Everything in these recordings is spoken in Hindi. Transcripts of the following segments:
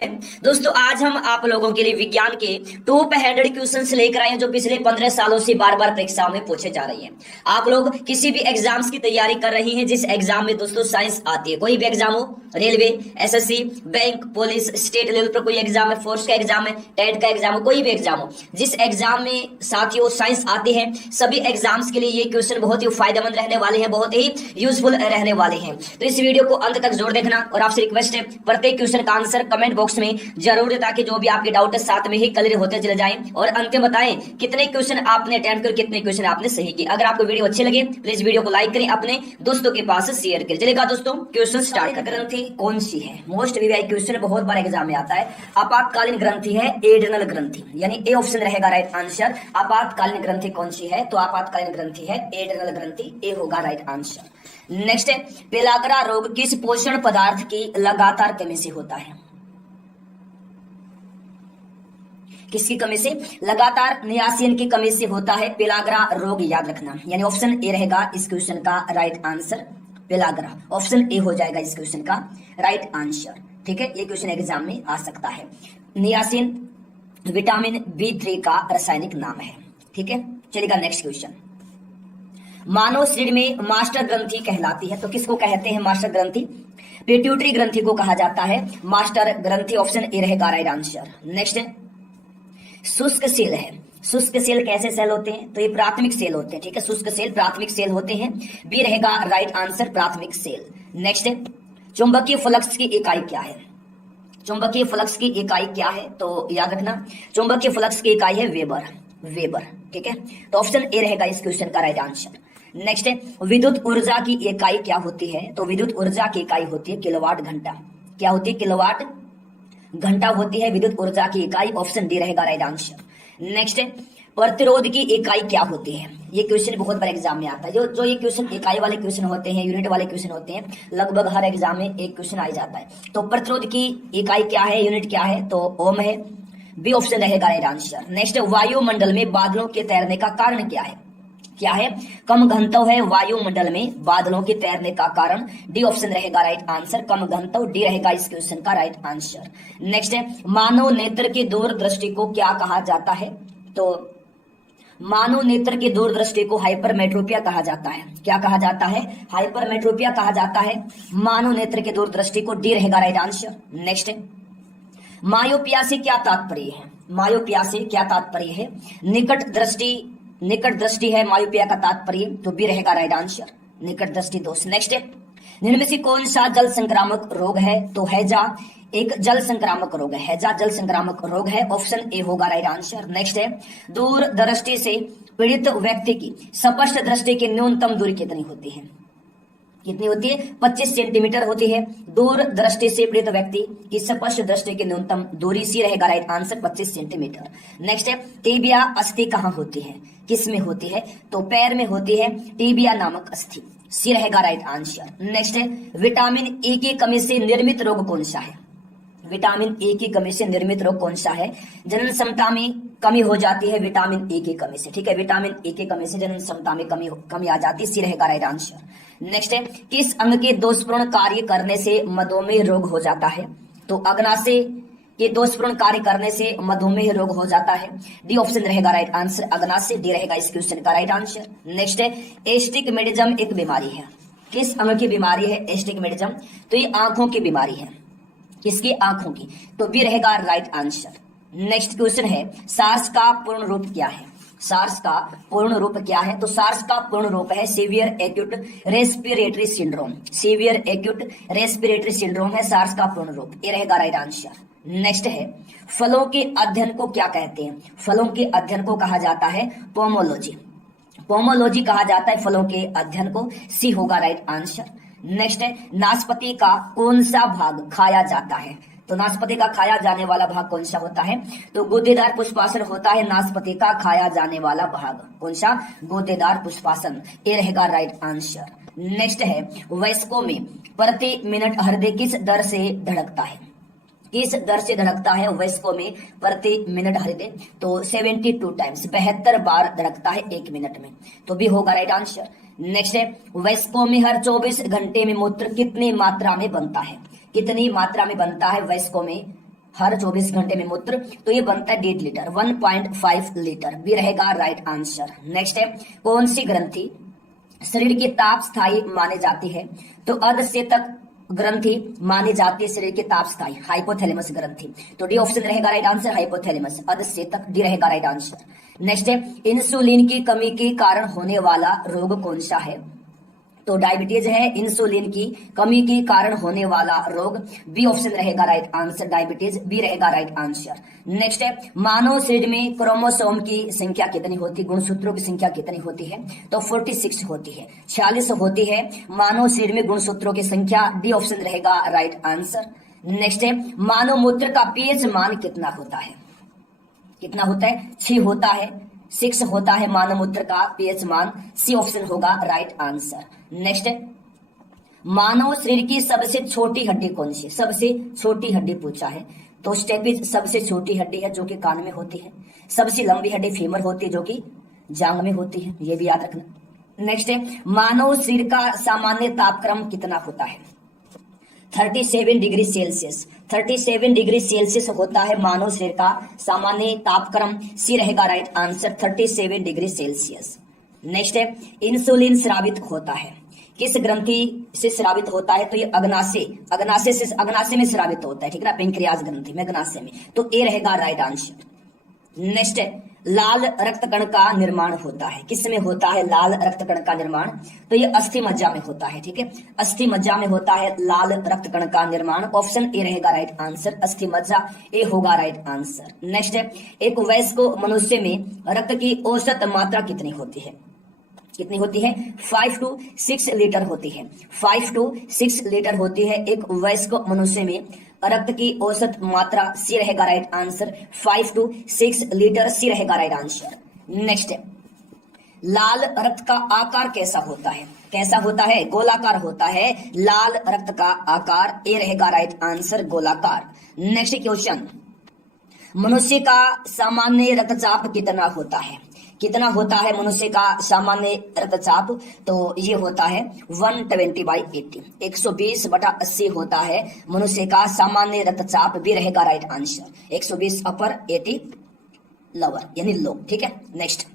दोस्तों आज हम आप लोगों के लिए विज्ञान के टॉप 100 क्वेश्चंस लेकर आए हैं जो पिछले 15 सालों से बार बार परीक्षाओं में पूछे जा रही हैं। आप लोग किसी भी एग्जाम्स की तैयारी कर रही हैं जिस एग्जाम में दोस्तों साइंस आती है, कोई भी एग्जाम हो, railway, SSC, bank, police, state level पर कोई एग्जाम है, फोर्स का एग्जाम है, टेट का एग्जाम हो, कोई भी एग्जाम हो, जिस एग्जाम में साथियों साइंस आती है, सभी एग्जाम्स के लिए ये क्वेश्चन बहुत ही फायदेमंद रहने वाले हैं, बहुत ही यूजफुल रहने वाले हैं। तो इस वीडियो को अंत तक जोड़ देखना और आपसे रिक्वेस्ट है प्रत्येक क्वेश्चन का आंसर कमेंट बॉक्स में जरूर, ताकि जो भी आपके डाउट है साथ में ही क्लियर होते चले जाएं और अंत में बताएं कितने क्वेश्चन आपने अटेम्प्ट कर, कितने क्वेश्चन आपने सही किए। अगर आपको वीडियो अच्छे लगे प्लीज वीडियो को लाइक करें, अपने दोस्तों के पास शेयर करें। चलेगा दोस्तों, क्वेश्चन स्टार्ट करते हैं। ग्रंथि कौन सी है? मोस्ट वीवीआई क्वेश्चन बहुत बार एग्जाम में आता है। आपातकालीन ग्रंथि है एड्रिनल ग्रंथि, यानी ए ऑप्शन रहेगा राइट आंसर। आपातकालीन ग्रंथि कौन सी है? तो आपातकालीन ग्रंथि है एड्रिनल ग्रंथि, ए होगा राइट आंसर। नेक्स्ट है पेलाग्रा रोग किस पोषण पदार्थ की लगातार कमी से होता है? किसकी कमी से? लगातार नियासिन की कमी से होता है पेलाग्रा रोग, याद रखना। यानी ऑप्शन ए रहेगा इस क्वेश्चन का right answer, pellagra. Option A हो जाएगा इस क्वेश्चन का राइट आंसर। ठीक है, ये क्वेश्चन एग्जाम में आ सकता है। नियासिन विटामिन B3 का रासायनिक नाम है। ठीक है, चलेगा नेक्स्ट क्वेश्चन। मानव शरीर में मास्टर ग्रंथि कहलाती है, तो किसको कहते हैं मास्टर ग्रंथि? पिट्यूटरी ग्रंथि को कहा जाता है मास्टर ग्रंथि। ऑप्शन ए रहेगा राइट आंसर। नेक्स्ट है शुष्क सेल है। शुष्क सेल कैसे सेल होते हैं? तो ये प्राथमिक सेल होते हैं। ठीक है, शुष्क सेल प्राथमिक सेल होते हैं, बी रहेगा राइट आंसर, प्राथमिक सेल। नेक्स्ट है चुंबकीय फ्लक्स की इकाई क्या है? चुंबकीय फ्लक्स की इकाई क्या है? तो याद रखना चुंबकीय फ्लक्स की इकाई है वेबर, वेबर। ठीक है, तो ऑप्शन ए रहेगा इस क्वेश्चन का राइट आंसर। नेक्स्ट है विद्युत ऊर्जा की इकाई क्या होती है? तो विद्युत ऊर्जा की इकाई होती है किलोवाट घंटा। क्या होती है? किलोवाट घंटा होती है विद्युत ऊर्जा की इकाई। ऑप्शन डी रहेगा राइट आंसर। नेक्स्ट है प्रतिरोध की इकाई क्या होती है? ये क्वेश्चन बहुत बार एग्जाम में आता है। जो ये क्वेश्चन इकाई वाले क्वेश्चन होते हैं, यूनिट वाले क्वेश्चन होते हैं, लगभग हर एग्जाम में एक क्वेश्चन आ जाता है। तो प्रतिरोध की इकाई क्या है, यूनिट क्या है? तो ओम है, बी ऑप्शन रहेगा राइट आंसर। नेक्स्ट वायुमंडल में बादलों के तैरने का कारण क्या है? क्या है? कम घनत्व है वायुमंडल में बादलों के तैरने का कारण, डी ऑप्शन रहेगा राइट आंसर, कम घनत्व, डी रहेगा इस क्वेश्चन का राइट आंसर। नेक्स्ट है मानव नेत्र की दूरदृष्टि को क्या कहा जाता है? तो मानव नेत्र की दूरदृष्टि को हाइपरमेट्रोपिया कहा जाता है। क्या कहा जाता है? हाइपरमेट्रोपिया कहा जाता है मानव नेत्र की दूरदृष्टि को, डी रहेगा राइट आंसर। नेक्स्ट है मायोपिया से क्या तात्पर्य है? मायोपिया से क्या तात्पर्य है? निकट दृष्टि, निकट दृष्टि है मायोपिया का तात्पर्य, तो बी रहेगा राइट आंसर, निकट दृष्टि दोष। नेक्स्ट है निम्न में से कौन सा जल संक्रामक रोग है? तो हैजा एक जल संक्रामक रोग है, हैजा जल संक्रामक रोग है। ऑप्शन ए होगा राइट आंसर। नेक्स्ट है दूर दृष्टि से पीड़ित व्यक्ति की स्पष्ट दृष्टि की न्यूनतम दूरी कितनी होती है? कितनी होती है? 25 सेंटीमीटर होती है दूर दृष्टि से पीड़ित व्यक्ति की स्पष्ट दृष्टि की न्यूनतम दूरी, सी रहेगा राइट आंसर, 25 सेंटीमीटर। नेक्स्ट है टीबिया अस्थि कहाँ होती है? किस में होती है? तो पैर में होती है टीबिया नामक अस्थि, सी रहेगा राइट आंसर। नेक्स्ट है विटामिन ए की कमी से निर्मित रोग कौन सा है? विटामिन ए की कमी से निर्मित रोग कौन सा है? जनन क्षमता में कमी हो जाती है विटामिन ए की कमी से। ठीक है, विटामिन ए की कमी से जनन क्षमता में कमी आ जाती है, सी रहेगा राइट आंसर। नेक्स्ट है किस अंग के दोषपूर्ण कार्य करने से मधुमेह रोग हो जाता है? तो अग्नाशय के दोषपूर्ण कार्य करने से मधुमेह रोग हो जाता है, डी ऑप्शन रहेगा राइट आंसर, अग्नाशय, डी रहेगा इस क्वेश्चन का राइट आंसर। नेक्स्ट है एस्टिग्मेटिज्म एक बीमारी है। किस अंग की बीमारी है एस्टिग्मेटिज्म? तो ये आंखों की बीमारी है। किसकी? आंखों की, तो बी रहेगा राइट आंसर। नेक्स्ट क्वेश्चन है सार्स का पूर्ण रूप क्या है? सार्स का पूर्ण रूप क्या है? तो सार्स का पूर्ण रूप है severe acute respiratory syndrome, severe acute respiratory syndrome है सार्स का पूर्ण रूप, ये रहेगा राइट आंसर। नेक्स्ट है फलों के अध्ययन को क्या कहते हैं? फलों के अध्ययन को कहा जाता है पोमोलॉजी, पोमोलॉजी कहा जाता है फलों के अध्ययन को, सी होगा राइट आंसर। नेक्स्ट है नाशपाती का कौन सा भाग खाया जाता है? तो नाशपाती का खाया जाने वाला भाग कौन सा होता है? तो गूदेदार पुष्पासन होता है नाशपाती का खाया जाने वाला भाग, कौन सा? गूदेदार पुष्पासन, ये रहेगा राइट आंसर। नेक्स्ट है वयस्कों में प्रति मिनट हृदय किस दर से धड़कता है? किस दर से धड़कता है वयस्कों में प्रति मिनट हृदय? तो 72 टाइम्स, 72 बार धड़कता है एक मिनट में, तो भी होगा राइट आंसर। नेक्स्ट है वयस्कों में हर 24 घंटे में मूत्र कितनी मात्रा में बनता है? कितनी मात्रा में बनता है वयस्कों में हर 24 घंटे में मूत्र, तो ये बनता है 1.5 लीटर, 1.5 लीटर, बी रहेगा राइट आंसर। नेक्स्ट है, कौन सी ग्रंथि शरीर की ताप स्थायी मानी जाती है? तो अर्धसेतक ग्रंथि मानी जाती है शरीर की ताप स्थायी, हाइपोथैलेमस ग्रंथि, तो डी ऑप्शन रहेगा राइट आंसर, हाइपोथैलेमस अर्धसेतक, डी रहेगा राइट आंसर। नेक्स्ट है, इंसुलिन की कमी के कारण होने वाला रोग कौन सा है? तो डायबिटीज है इंसुलिन की कमी के कारण होने वाला रोग, बी ऑप्शन रहेगा राइट आंसर, डायबिटीज, बी रहेगा राइट आंसर। नेक्स्ट है, मानव शरीर में क्रोमोसोम की संख्या कितनी होती है? गुणसूत्रों की संख्या कितनी होती है? तो 46 होती है, 46 होती है मानव शरीर में गुणसूत्रों की संख्या, डी ऑप्शन रहेगा राइट आंसर। नेक्स्ट है, मानव मूत्र का पीएच मान कितना होता है? कितना होता है? 6 होता है, 6 होता है मानव मूत्र का पीएच मान, सी ऑप्शन होगा राइट आंसर। नेक्स्ट है, मानव शरीर की सबसे छोटी हड्डी कौन सी? सबसे छोटी हड्डी पूछा है, तो स्टेपिज सबसे छोटी हड्डी है जो कि कान में होती है। सबसे लंबी हड्डी फीमर होती है जो कि जांग में होती है, ये भी याद रखना। नेक्स्ट है, मानव शरीर का सामान्य तापक्रम कितना होता है? 37 डिग्री सेल्सियस, 37 डिग्री सेल्सियस होता है मानव शरीर का सामान्य तापक्रम, सी रहेगा right answer, 37 degree Celsius. Next है, इंसुलिन स्रावित होता है किस ग्रंथि से स्रावित होता है? तो ये अग्नाशय में स्रावित होता है, ठीक है ना, पेंक्रियाज ग्रंथि में, अग्नाशय में, तो ए रहेगा राइट आंसर। नेक्स्ट है, लाल रक्त कण का निर्माण होता है किसमें होता है? लाल रक्त कण का निर्माण, तो ये अस्थि मज्जा में होता है, ठीक है, अस्थि मज्जा में होता है लाल रक्त कण का निर्माण, ऑप्शन ए रहेगा राइट आंसर, अस्थि मज्जा, ए होगा राइट आंसर। नेक्स्ट है, एक वयस्क मनुष्य में रक्त की औसत मात्रा कितनी होती है? कितनी होती है? 5 to 6 लीटर होती है, 5 to 6 लीटर होती है एक वयस्क मनुष्य में रक्त की औसत मात्रा, सी रहेगा राइट आंसर, 5 to 6 लीटर, सी रहेगा राइट आंसर। नेक्स्ट है, लाल रक्त का आकार कैसा होता है? कैसा होता है? गोलाकार होता है लाल रक्त का आकार, ए रहेगा राइट आंसर, गोलाकार। नेक्स्ट क्वेश्चन, मनुष्य का सामान्य रक्तचाप कितना होता है? कितना होता है मनुष्य का सामान्य रक्तचाप? तो ये होता है 120/80, 120/80 होता है मनुष्य का सामान्य रक्तचाप, भी रहेगा राइट आंसर, 120 अपर 80 लोअर यानी लो, ठीक है। नेक्स्ट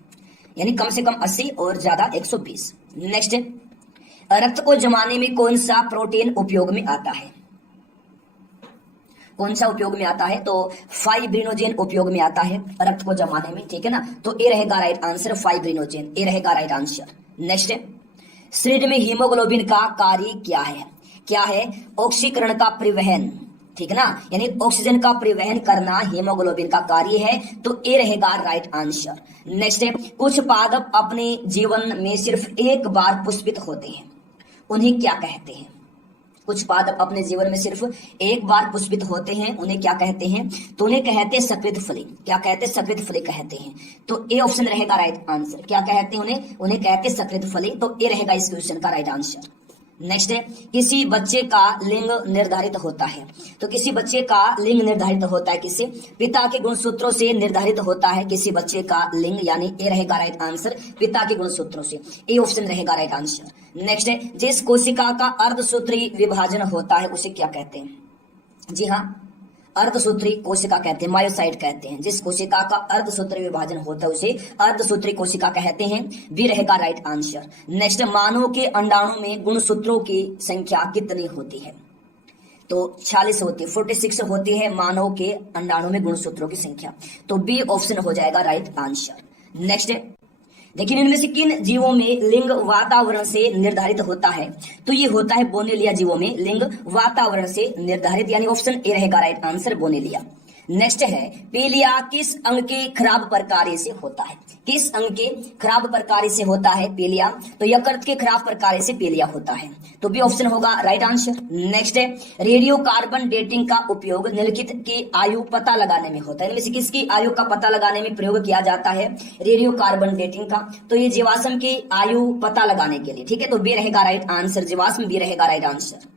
यानी कम से कम 80 और ज्यादा 120। नेक्स्ट, रक्त को जमाने में कौन सा प्रोटीन उपयोग में आता है? कौन सा उपयोग में आता है? तो फाइब्रिनोजेन उपयोग में आता है रक्त को जमाने में, ठीक है ना, तो ए रहेगा राइट आंसर, फाइब्रिनोजेन, ए रहेगा राइट आंसर। नेक्स्ट, शरीर में हीमोग्लोबिन का कार्य क्या है? क्या है? ऑक्सीकरण का परिवहन, ठीक है ना, यानी ऑक्सीजन का परिवहन करना हीमोग्लोबिन का कार्य है, तो ए रहेगा राइट आंसर। नेक्स्ट है, कुछ पादप अपने जीवन में सिर्फ एक बार पुष्पित होते हैं, उन्हें क्या कहते हैं? कुछ पादप अपने जीवन में सिर्फ एक बार पुष्पित होते हैं, उन्हें क्या कहते हैं? तो उन्हें कहते हैं सकृत फली। क्या कहते हैं? सकृत फली कहते हैं, तो ए ऑप्शन रहेगा राइट आंसर। क्या कहते हैं उन्हें? उन्हें कहते हैं सकृत फली, तो ए रहेगा इस क्वेश्चन का राइट आंसर। नेक्स्ट है, किसी बच्चे का लिंग निर्धारित होता है, तो किसी बच्चे का लिंग निर्धारित होता है किससे? पिता के गुणसूत्रों से निर्धारित होता है किसी बच्चे का लिंग, यानी ए रहेगा राइट आंसर, पिता के गुणसूत्रों से, ए ऑप्शन रहेगा राइट आंसर। नेक्स्ट है, जिस कोशिका का अर्धसूत्री विभाजन होता है उसे क्या कहते हैं? जी हाँ, अर्धसूत्री कोशिका कहते हैं, मायोसाइट कहते हैं। जिस कोशिका का अर्धसूत्री विभाजन होता है उसे अर्धसूत्री कोशिका कहते हैं, बी रहेगा राइट आंसर। नेक्स्ट, मानव के अंडाणु में गुणसूत्रों की संख्या कितनी होती है? तो 46 होती है, 46 होती है मानव के अंडाणु में गुणसूत्रों की संख्या, तो बी ऑप्शन हो जाएगा राइट आंसर। नेक्स्ट, देखिए इनमें से किन जीवों में लिंग वातावरण से निर्धारित होता है? तो ये होता है बोनेलिया जीवों में लिंग वातावरण से निर्धारित, यानी ऑप्शन ए रहेगा राइट आंसर, बोनेलिया। नेक्स्ट है, पीलिया किस अंग के खराब प्रकार से होता है? किस अंग के खराब प्रकार से होता है पीलिया? तो यकृत के खराब प्रकार से पीलिया होता है, तो बी ऑप्शन होगा राइट आंसर। नेक्स्ट है, रेडियो कार्बन डेटिंग का उपयोग निम्नलिखित की आयु पता लगाने में होता है, इनमें से किसकी आयु का पता लगाने में प्रयोग किया जाता है रेडियो कार्बन डेटिंग का? तो ये जीवाश्म की आयु पता लगाने के लिए, ठीक है, तो बी रहेगा राइट आंसर, जीवाश्म, बी रहेगा राइट आंसर।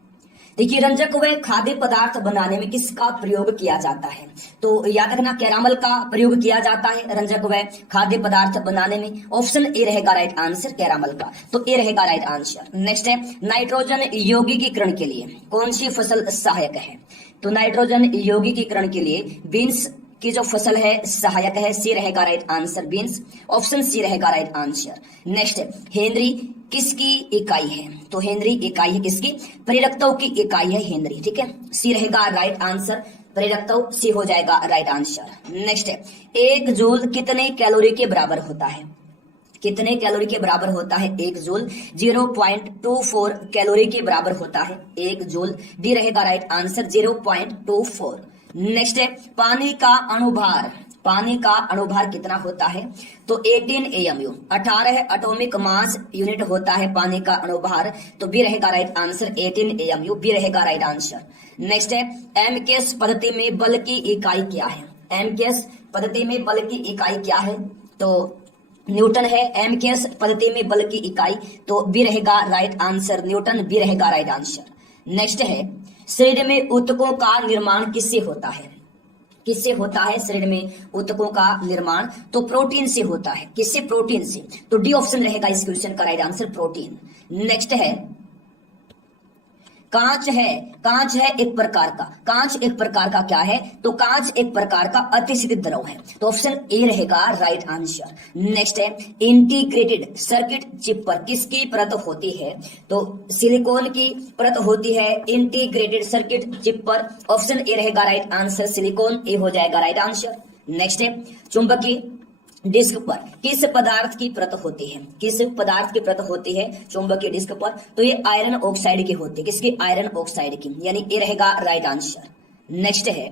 देखिए रंजक व खाद्य पदार्थ बनाने में किसका प्रयोग किया जाता है? तो याद रखना कैरामल का प्रयोग किया जाता है रंजक व खाद्य पदार्थ बनाने में, ऑप्शन ए रहेगा राइट आंसर, कैरामल का, तो ए रहेगा राइट आंसर। नेक्स्ट है, नाइट्रोजन यौगिकीकरण के लिए कौन सी फसल सहायक है? तो नाइट्रोजन यौगिकीकरण के लिए बीन्स की जो फसल है सहायक है, सी रहेगा right answer means, option C रहेगा राइट आंसर। नेक्स्ट हेनरी किसकी इकाई है, तो हेनरी इकाई है किसकी, प्रेरकत्व की इकाई है हेनरी, ठीक है, सी रहेगा राइट आंसर, प्रेरकत्व सी हो जाएगा राइट आंसर। नेक्स्ट एक जूल कितने कैलोरी के बराबर होता है, कितने कैलोरी के बराबर होता है एक जूल, 0.24 कैलोरी के बराबर होता है एक जूल, डी रहेगा राइट आंसर 0.24। नेक्स्ट है पानी का अणुभार, पानी का अणुभार कितना होता है, तो 18 AMU 18 एटॉमिक मास यूनिट होता है पानी का अणुभार, तो बी रहेगा राइट आंसर 18 AMU, बी रहेगा राइट आंसर। नेक्स्ट है एमकेएस पद्धति में बल की इकाई क्या है, एमकेएस पद्धति में बल की इकाई क्या है, तो न्यूटन है एमकेएस पद्धति में बल की इकाई, तो बी रहेगा राइट आंसर न्यूटन, बी रहेगा राइट आंसर। नेक्स्ट है शरीर में ऊतकों का निर्माण किससे होता है, किससे होता है शरीर में ऊतकों का निर्माण, तो प्रोटीन से होता है, किससे, प्रोटीन से, तो डी ऑप्शन रहेगा इस क्वेश्चन का राइट आंसर प्रोटीन। नेक्स्ट है कांच है, कांच है एक प्रकार का, कांच एक प्रकार का क्या है, तो कांच एक प्रकार का अतिशीत द्रव है, तो ऑप्शन ए रहेगा राइट आंसर। नेक्स्ट है इंटीग्रेटेड सर्किट चिप पर किसकी परत होती है, तो सिलिकॉन की परत होती है इंटीग्रेटेड सर्किट चिप पर, ऑप्शन ए रहेगा राइट आंसर सिलिकॉन, ए हो जाएगा राइट आंसर। नेक्स्ट है चुंबकीय डिस्क पर किस पदार्थ की परत होती है, किस पदार्थ की परत होती है चुंबकीय डिस्क पर, तो ये आयरन ऑक्साइड की होती है, किसकी, आयरन ऑक्साइड की, यानी ए रहेगा राइट आंसर। नेक्स्ट है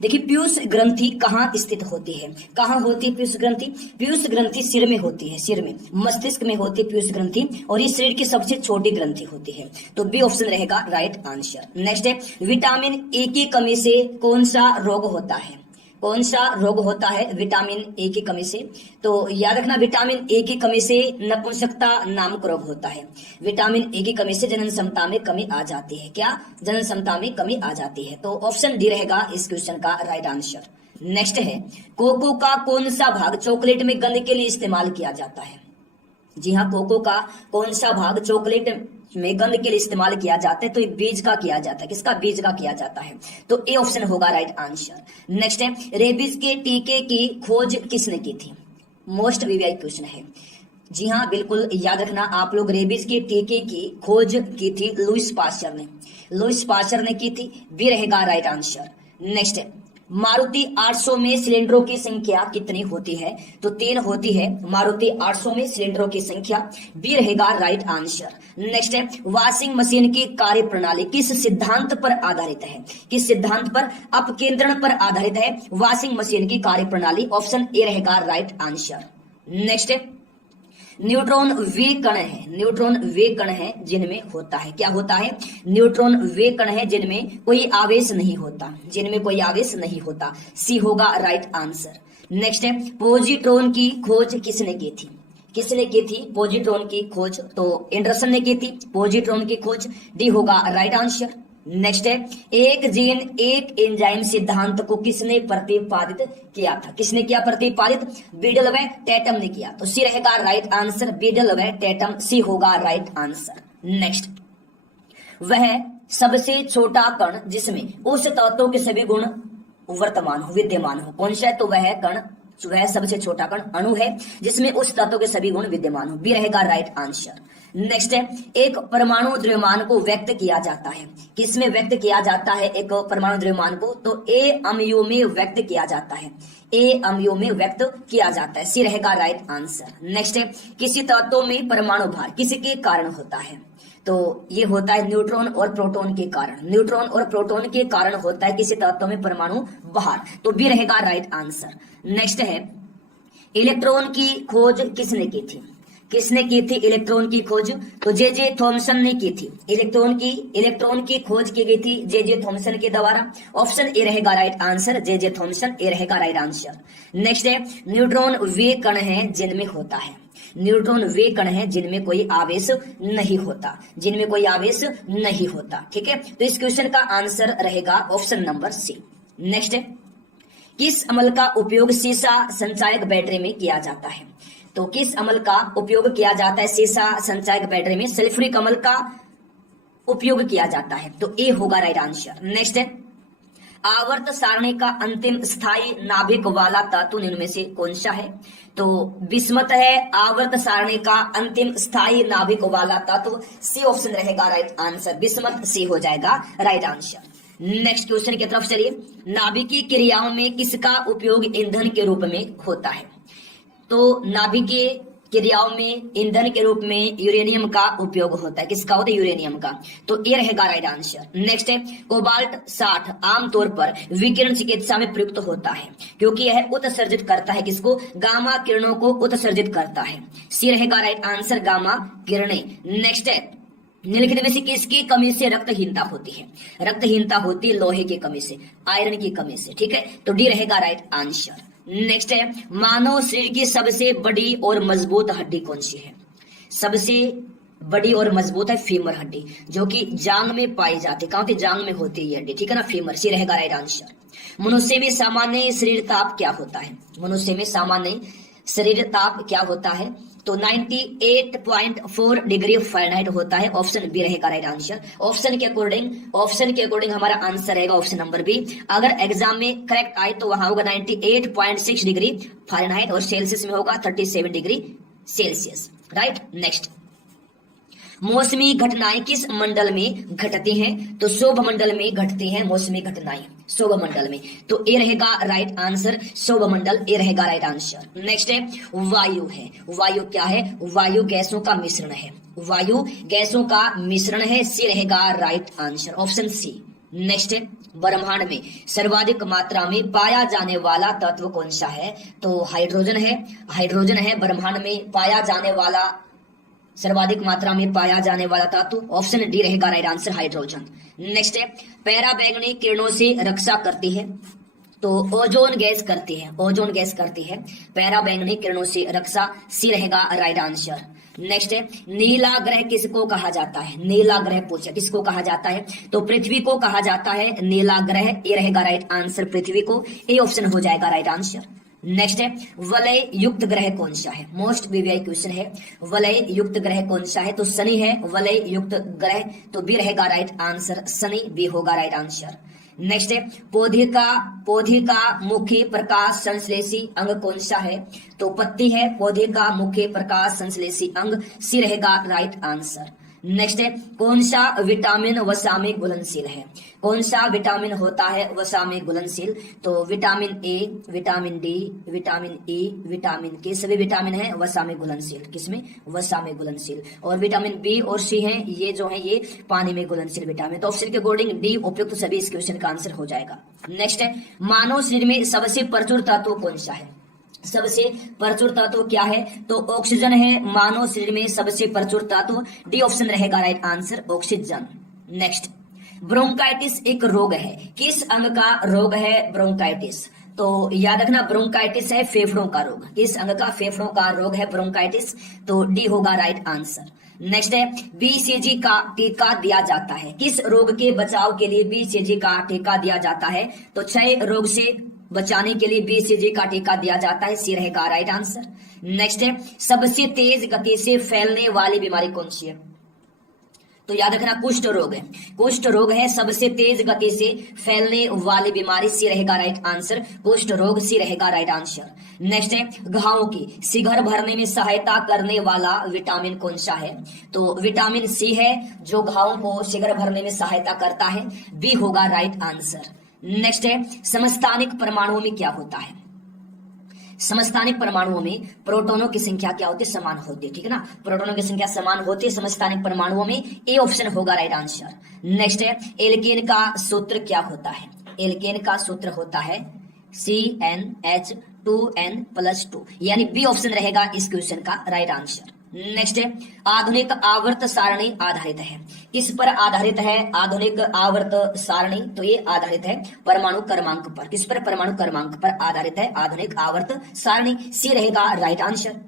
देखिए पीयूष ग्रंथि कहाँ स्थित होती है, कहाँ होती है पीयूष ग्रंथि, पीयूष ग्रंथि सिर में होती है, सिर में, मस्तिष्क में होती है पीयूष ग्रंथि, और ये शरीर की सबसे छोटी ग्रंथि होती है, तो बी ऑप्शन रहेगा राइट आंसर। नेक्स्ट है विटामिन ए की कमी से कौन सा रोग होता है, कौन सा रोग होता है विटामिन ए की कमी से, तो याद रखना विटामिन ए की कमी से नपुंसकता नामक रोग होता है, विटामिन ए की कमी से जनन क्षमता में कमी आ जाती है, क्या, जनन क्षमता में कमी आ जाती है, तो ऑप्शन डी रहेगा इस क्वेश्चन का राइट आंसर। नेक्स्ट है कोको का कौन सा भाग चॉकलेट में गंध के लिए इस्तेमाल किया जाता है, जी हाँ कोको का कौन सा भाग चॉकलेट में गंध के लिए इस्तेमाल किया जाता है, तो ये बीज का किया जाता है, किसका, बीज का किया जाता है, तो ए ऑप्शन होगा राइट आंसर। नेक्स्ट है रेबीज के टीके की खोज किसने की थी, मोस्ट वीवीआई क्वेश्चन है, जी हाँ बिल्कुल याद रखना आप लोग, रेबीज के टीके की खोज की थी लुईस पास्चर ने, लुईस पास्चर ने की थी, बी रहेगा राइट आंसर। नेक्स्ट है मारुति 800 में सिलेंडरों की संख्या कितनी होती है, तो 3 होती है मारुति 800 में सिलेंडरों की संख्या, बी रहेगा राइट आंसर। नेक्स्ट है वॉशिंग मशीन की कार्य प्रणाली किस सिद्धांत पर आधारित है, किस सिद्धांत पर, अपकेंद्रण पर आधारित है वॉशिंग मशीन की कार्य प्रणाली, ऑप्शन ए रहेगा राइट आंसर। नेक्स्ट है न्यूट्रॉन वे कण है, न्यूट्रॉन वे कण है जिनमें होता है, क्या होता है, न्यूट्रॉन वे कण है जिनमें कोई आवेश नहीं होता, जिनमें कोई आवेश नहीं होता, सी होगा राइट आंसर। नेक्स्ट है पॉजिट्रॉन की खोज किसने की थी, किसने की थी पॉजिट्रॉन की खोज, तो एंडरसन ने की थी पॉजिट्रॉन की खोज, डी होगा राइट आंसर। नेक्स्ट है एक जीन एक एंजाइम सिद्धांत को किसने प्रतिपादित किया था, किसने किया प्रतिपादित, बीडल व टेटम ने किया, तो सी रहेगा राइट आंसर, बीडल व टेटम, सी होगा राइट आंसर। नेक्स्ट वह सबसे छोटा कण जिसमें उस तत्व के सभी गुण वर्तमान हो, विद्यमान हो, कौन सा है, तो वह कण, वह सबसे छोटा कण अणु है जिसमें उस तत्व के सभी गुण विद्यमान हो, बी रहेगा राइट आंसर। नेक्स्ट है एक परमाणु द्रव्यमान को व्यक्त किया जाता है, किसमें व्यक्त किया जाता है एक परमाणु द्रव्यमान को, तो ए अम्यू में व्यक्त किया जाता है, ए अम्यू में व्यक्त किया जाता है, सी रहेगा राइट आंसर। नेक्स्ट है किसी तत्व में परमाणु भार किसके कारण होता है, तो ये होता है न्यूट्रॉन और प्रोटॉन के कारण, न्यूट्रॉन और प्रोटॉन के कारण होता है किसी तत्व में परमाणु भार, तो बी रहेगा राइट आंसर। नेक्स्ट है इलेक्ट्रॉन की खोज किसने की थी, किसने की थी इलेक्ट्रॉन की खोज, तो जे थॉमसन ने की थी, इलेक्ट्रॉन की खोज की गई थी जे थॉमसन के द्वारा, ऑप्शन ए रहेगा राइट आंसर, जे थॉमसन, ए रहेगा राइट आंसर। नेक्स्ट है न्यूट्रॉन वे कण है जिनमें होता है, न्यूट्रॉन वे कण है जिनमें कोई आवेश नहीं होता, जिनमें कोई आवेश नहीं होता, ठीक है, तो इस क्वेश्चन का आंसर रहेगा ऑप्शन नंबर सी। नेक्स्ट है किस अमल का उपयोग सीसा संचायक बैटरी में किया जाता है, तो किस अमल का उपयोग किया जाता है सीसा संचायक बैटरी में, सल्फ्यूरिक अमल का उपयोग किया जाता है, तो ए होगा राइट आंसर। नेक्स्ट है आवर्त सारणी का अंतिम स्थायी नाभिक वाला तत्व निम्न में से कौन सा है? तो बिस्मत है आवर्त सारणी का अंतिम स्थायी नाभिक वाला तत्व। सी ऑप्शन रहेगा राइट आंसर, बिस्मत सी हो जाएगा राइट आंसर। नेक्स्ट क्वेश्चन की तरफ चलिए। नाभिकीय क्रियाओं में किसका उपयोग ईंधन के रूप में होता है? तो नाभिकीय क्रियाओं में ईंधन के रूप में यूरेनियम का उपयोग होता है। किसका होता है? यूरेनियम का। तो ये रहेगा राइट आंसर। नेक्स्ट है कोबाल्ट 60 आमतौर पर विकिरण चिकित्सा में प्रयुक्त होता है क्योंकि यह उत्सर्जित करता है किसको? गामा किरणों को उत्सर्जित करता है। सी रहेगा राइट आंसर, गामा किरणें। नेक्स्ट है निम्नलिखित में से किसकी कमी से रक्तहीनता होती है? रक्तहीनता होती है लोहे की कमी से, आयरन की कमी से। ठीक है, तो डी रहेगा राइट आंसर। नेक्स्ट है मानव शरीर की सबसे बड़ी और मजबूत हड्डी कौन सी है? सबसे बड़ी और मजबूत है फीमर हड्डी, जो कि जांग में पाई जाती है। कहां होती? जांग में होती है ये हड्डी। ठीक है ना, फीमर। सी रहेगा राइट आंसर। मनुष्य में सामान्य शरीर ताप क्या होता है? मनुष्य में सामान्य शरीर ताप क्या होता है? तो 98.4 डिग्री फ़ारेनहाइट होता है। ऑप्शन बी रहेगा राइट आंसर। ऑप्शन के अकॉर्डिंग हमारा आंसर रहेगा ऑप्शन नंबर बी। अगर एग्जाम में करेक्ट आए तो वहां होगा 98.6 डिग्री फ़ारेनहाइट और सेल्सियस में होगा 37 डिग्री सेल्सियस। राइट। नेक्स्ट, मौसमी घटनाएं किस मंडल में घटती हैं? तो शोभ मंडल में घटती हैं मौसमी घटनाएं, शोभ मंडल में। तो ए रहेगा राइट आंसर, शोभ मंडल, ए रहेगा राइट आंसर। नेक्स्ट है वायु है। वायु क्या है? वायु गैसों का मिश्रण है। वायु गैसों का मिश्रण है। सी रहेगा right answer, option C. Next है ब्रह्मांड में सर्वाधिक मात्रा में पाया जाने वाला तत्व कौन सा है? तो हाइड्रोजन है। हाइड्रोजन है ब्रह्मांड में पाया जाने वाला, सर्वाधिक मात्रा में पाया जाने वाला तत्व। ऑप्शन डी रहेगा राइट आंसर, हाइड्रोजन। नेक्स्ट है पैराबैंगनी किरणों से रक्षा करती है। तो ओजोन गैस करती है, ओजोन गैस करती है पैराबैंगनी किरणों से रक्षा। सी रहेगा राइट आंसर। नेक्स्ट है नीला ग्रह किसको कहा जाता है? नीला ग्रह पूछा, किसको कहा जाता है? तो पृथ्वी को कहा जाता है नीला ग्रह। ए रहेगा राइट आंसर, पृथ्वी को। ए ऑप्शन हो जाएगा राइट आंसर। नेक्स्ट है वलय युक्त ग्रह कौन सा है? मोस्ट वीवीआई क्वेश्चन है। वलय युक्त ग्रह कौन सा है? तो शनि है वलय युक्त ग्रह। तो बी रहेगा राइट आंसर, शनि, बी होगा राइट आंसर। नेक्स्ट है पौधे का मुख्य प्रकाश संश्लेषी अंग कौन सा है? तो पत्ती है पौधे का मुख्य प्रकाश संश्लेषी अंग। सी रहेगा राइट आंसर। नेक्स्ट है कौन सा विटामिन वसा में घुलनशील है? कौन सा विटामिन होता है वसा में घुलनशील? तो vitamin A, vitamin D, vitamin E, vitamin के, सभी विटामिन है वसा में घुलनशील। किसमें? वसा में घुलनशील। और विटामिन बी और सी है ये जो है ये पानी में घुलनशील विटामिन। तो ऑप्शन के अकॉर्डिंग डी उपयुक्त सभी इस क्वेश्चन का आंसर हो जाएगा। नेक्स्ट है मानव शरीर में सबसे प्रचुर तत्व कौन सा है? सबसे प्रचुर तत्व क्या है? तो ऑक्सीजन है मानव शरीर में सबसे प्रचुर तत्व। डी ऑप्शन रहेगा right answer, oxygen. Next, bronchitis एक रोग है, किस अंग का रोग है ब्रोंकाइटिस? तो याद रखना ब्रोंकाइटिस है फेफड़ों का रोग। किस अंग का? फेफड़ों का रोग है ब्रोंकाइटिस। तो डी होगा राइट आंसर। नेक्स्ट है बीसीजी का टीका दिया जाता है, किस रोग के बचाव के लिए बीसीजी का टीका दिया जाता है? तो क्षय रोग से बचाने के लिए बीसीजी का टीका दिया जाता है। सी रहेगा राइट आंसर। नेक्स्ट है सबसे तेज गति से फैलने वाली बीमारी कौन सी है? तो याद रखना कुष्ठ रोग है। कुष्ठ रोग है सबसे तेज गति से फैलने वाली बीमारी। सी रहेगा राइट आंसर, कुष्ठ रोग। सी रहेगा राइट आंसर। नेक्स्ट है घावों की शीघ्र भरने में सहायता करने वाला विटामिन कौन सा है? तो विटामिन सी है जो घावों को शीघ्र भरने में सहायता करता है। बी होगा राइट आंसर। नेक्स्ट है समस्थानिक परमाणुओं में क्या होता है? समस्थानिक परमाणुओं में प्रोटॉनों की संख्या क्या होती है? समान होती है। ठीक है ना, प्रोटॉनों की संख्या समान होती है समस्थानिक परमाणुओं में। ए ऑप्शन होगा राइट आंसर। नेक्स्ट है एल्केन का सूत्र क्या होता है? एल्केन का सूत्र होता है CnH2n+2, यानी बी ऑप्शन रहेगा इस क्वेश्चन का राइट आंसर। नेक्स्ट है आधुनिक आवर्त सारणी आधारित है, किस पर आधारित है आधुनिक आवर्त सारणी? तो ये आधारित है परमाणु क्रमांक पर। किस पर? परमाणु क्रमांक पर आधारित है आधुनिक आवर्त सारणी। सी रहेगा राइट आंसर।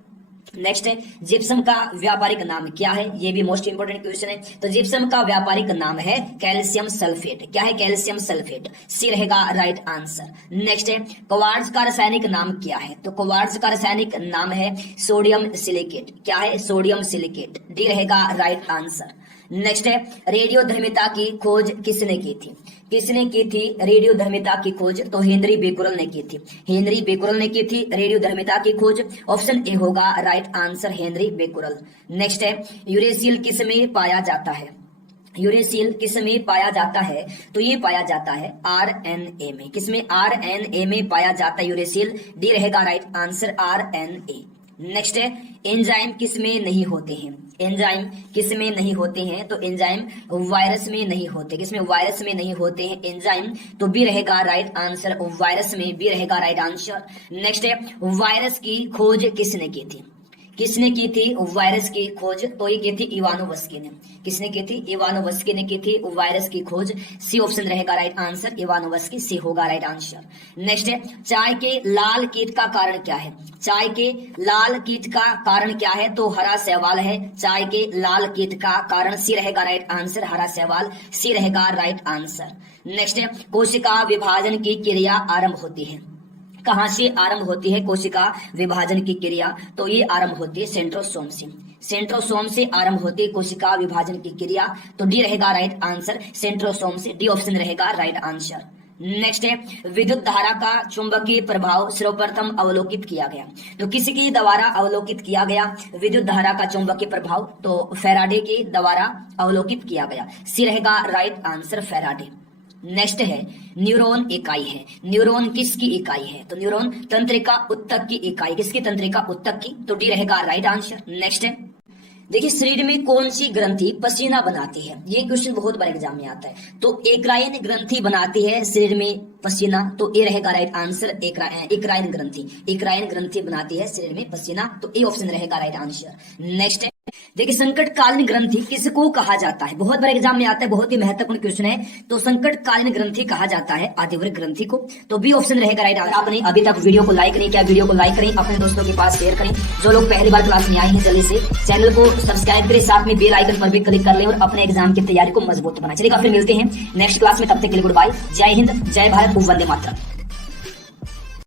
नेक्स्ट है जिप्सम का व्यापारिक नाम क्या है? ये भी मोस्ट इंपोर्टेंट क्वेश्चन है। तो जिप्सम का व्यापारिक नाम है कैल्शियम सल्फेट। क्या है? Calcium sulphate. सी रहेगा राइट आंसर। नेक्स्ट है क्वार्ट्ज का रासायनिक नाम क्या है? तो क्वार्ट्ज का रासायनिक नाम है सोडियम सिलिकेट। क्या है? Sodium silicate. डी रहेगा राइट आंसर। नेक्स्ट है रेडियोधर्मिता की खोज किसने की थी? किसने की थी रेडियोधर्मिता की खोज? तो हेनरी बेकुरल ने की थी। हेनरी बेकुरल ने की थी रेडियोधर्मिता की खोज। ऑप्शन ए होगा right answer, Henry Becquerel. Next है यूरेसिल किस में पाया जाता है? यूरेसिल किस में पाया जाता है? तो ये पाया जाता है आरएनए में। किसमें? आरएनए में पाया जाता है यूरेसिल। डी रहेगा राइट आंसर, आरएनए। नेक्स्ट है एंजाइम किस में नहीं होते हैं? एंजाइम किस में नहीं होते हैं? तो एंजाइम वायरस में नहीं होते। किसमें? वायरस में नहीं होते हैं एंजाइम। तो बी रहेगा राइट आंसर, वायरस में। बी रहेगा राइट आंसर। नेक्स्ट है वायरस की खोज किसने की थी? किसने की थी वायरस की खोज? तो ये की थी इवानोवस्की ने। किसने की थी? इवानोवस्की ने की थी वायरस की खोज। सी ऑप्शन रहेगा राइट आंसर, इवानोवस्की। सी होगा राइट आंसर। नेक्स्ट है चाय के लाल कीट का कारण क्या है? चाय के लाल कीट का कारण क्या है? तो हरा शैवाल है चाय के लाल कीट का कारण। सी रहेगा राइट आंसर, हरा शैवाल। सी रहेगा राइट आंसर। नेक्स्ट है कोशिका विभाजन की क्रिया आरंभ होती है। कहां से आरंभ होती है कोशिका विभाजन की क्रिया? तो ये आरंभ होती है सेंट्रोसोम से। सेंट्रोसोम से आरंभ होती है कोशिका विभाजन की क्रिया। तो डी रहेगा राइट आंसर, सेंट्रोसोम से। डी ऑप्शन रहेगा राइट आंसर। नेक्स्ट है विद्युत धारा का चुंबकीय प्रभाव सर्वप्रथम अवलोकित किया गया। तो किसके द्वारा अवलोकित किया गया विद्युत धारा का चुंबकीय प्रभाव? तो फैराडे के द्वारा अवलोकित किया गया। सी रहेगा राइट आंसर, फैराडे। नेक्स्ट है न्यूरॉन इकाई है। न्यूरॉन किसकी इकाई है? तो न्यूरॉन तंत्रिका ऊतक की इकाई। किसकी? तंत्रिका ऊतक की। तो डी रहेगा राइट आंसर। नेक्स्ट है देखिए शरीर में कौन सी ग्रंथि पसीना बनाती है? ये क्वेश्चन बहुत बार एग्जाम में आता है। तो एक्राइन ग्रंथि बनाती है शरीर में पसीना। तो ए रहेगा राइट आंसर, एक्राइन ग्रंथि। एक्राइन ग्रंथि बनाती है शरीर में पसीना। तो ए ऑप्शन रहेगा राइट आंसर। नेक्स्ट है देखिए संकटकालीन ग्रंथि किसको कहा जाता है? बहुत बार एग्जाम में आता है, बहुत ही महत्वपूर्ण क्वेश्चन है। तो संकटकालीन ग्रंथि कहा जाता है आदिव्रत ग्रंथि को। तो बी ऑप्शन रहेगा राइट आंसर। आपने अभी तक वीडियो को लाइक नहीं किया, वीडियो को लाइक करें, अपने दोस्तों के पास शेयर करें। जो लोग पहली बार क्लास में आए हैं जल्दी से चैनल को सब्सक्राइब करें, साथ में बेल आइकन पर भी क्लिक कर लें और अपने एग्जाम की तैयारी को मजबूत बनाएं। चलिए फिर मिलते हैं नेक्स्ट क्लास में, तब तक के लिए गुड बाय। जय हिंद, जय भारत, वंदे मातरम।